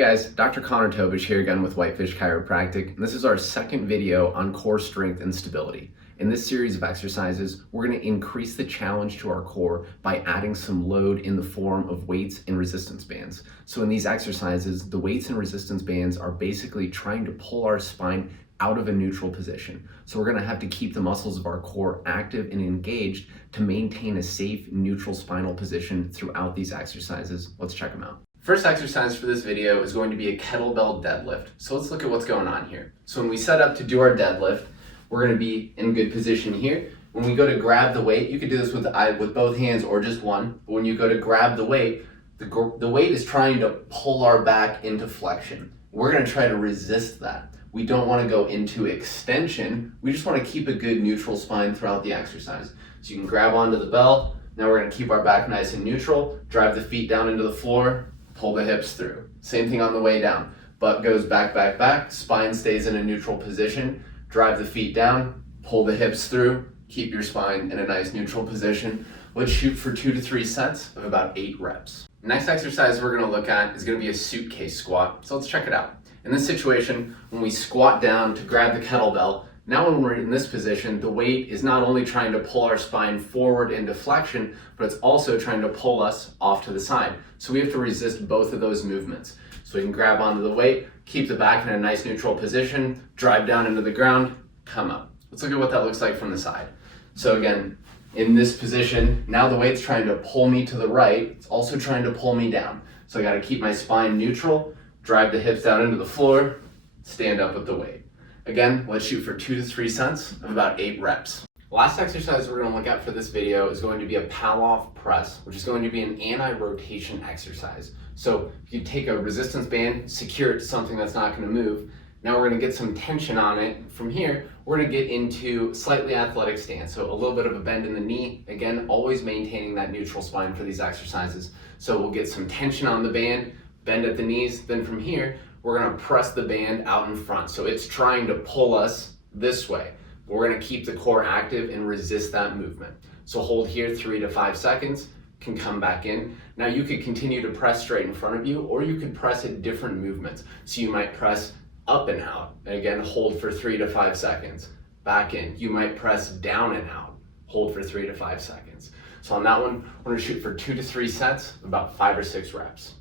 Hey guys, Dr. Tobisch here again with Whitefish Chiropractic, and this is our second video on core strength and stability. In this series of exercises, we're going to increase the challenge to our core by adding some load in the form of weights and resistance bands. So in these exercises, the weights and resistance bands are basically trying to pull our spine out of a neutral position. So we're going to have to keep the muscles of our core active and engaged to maintain a safe neutral spinal position throughout these exercises. Let's check them out. First exercise for this video is going to be a kettlebell deadlift. So let's look at what's going on here. So when we set up to do our deadlift, we're going to be in good position here. When we go to grab the weight, you could do this with both hands or just one. But when you go to grab the weight is trying to pull our back into flexion. We're going to try to resist that. We don't want to go into extension. We just want to keep a good neutral spine throughout the exercise. So you can grab onto the bell. Now we're going to keep our back nice and neutral. Drive the feet down into the floor. Pull the hips through. Same thing on the way down. Butt goes back, back, back. Spine stays in a neutral position. Drive the feet down. Pull the hips through. Keep your spine in a nice neutral position. Let's shoot for 2 to 3 sets of about 8 reps. Next exercise we're going to look at is going to be a suitcase squat. So let's check it out. In this situation, when we squat down to grab the kettlebell, now when we're in this position, the weight is not only trying to pull our spine forward into flexion, but it's also trying to pull us off to the side. So we have to resist both of those movements. So we can grab onto the weight, keep the back in a nice neutral position, drive down into the ground, come up. Let's look at what that looks like from the side. So again, in this position, now the weight's trying to pull me to the right. It's also trying to pull me down. So I got to keep my spine neutral, drive the hips down into the floor, stand up with the weight. Again, let's shoot for 2 to 3 sets of about 8 reps. Last exercise we're going to look at for this video is going to be a Palloff press, which is going to be an anti-rotation exercise. So if you take a resistance band, secure it to something that's not going to move. Now we're going to get some tension on it. From here, we're going to get into slightly athletic stance. So a little bit of a bend in the knee. Again, always maintaining that neutral spine for these exercises. So we'll get some tension on the band, bend at the knees. Then from here, we're going to press the band out in front. So it's trying to pull us this way. We're going to keep the core active and resist that movement. So hold here 3 to 5 seconds, can come back in. Now you could continue to press straight in front of you, or you could press at different movements. So you might press up and out, and again, hold for 3 to 5 seconds, back in. You might press down and out, hold for 3 to 5 seconds. So on that one, we're going to shoot for 2 to 3 sets, about 5 or 6 reps.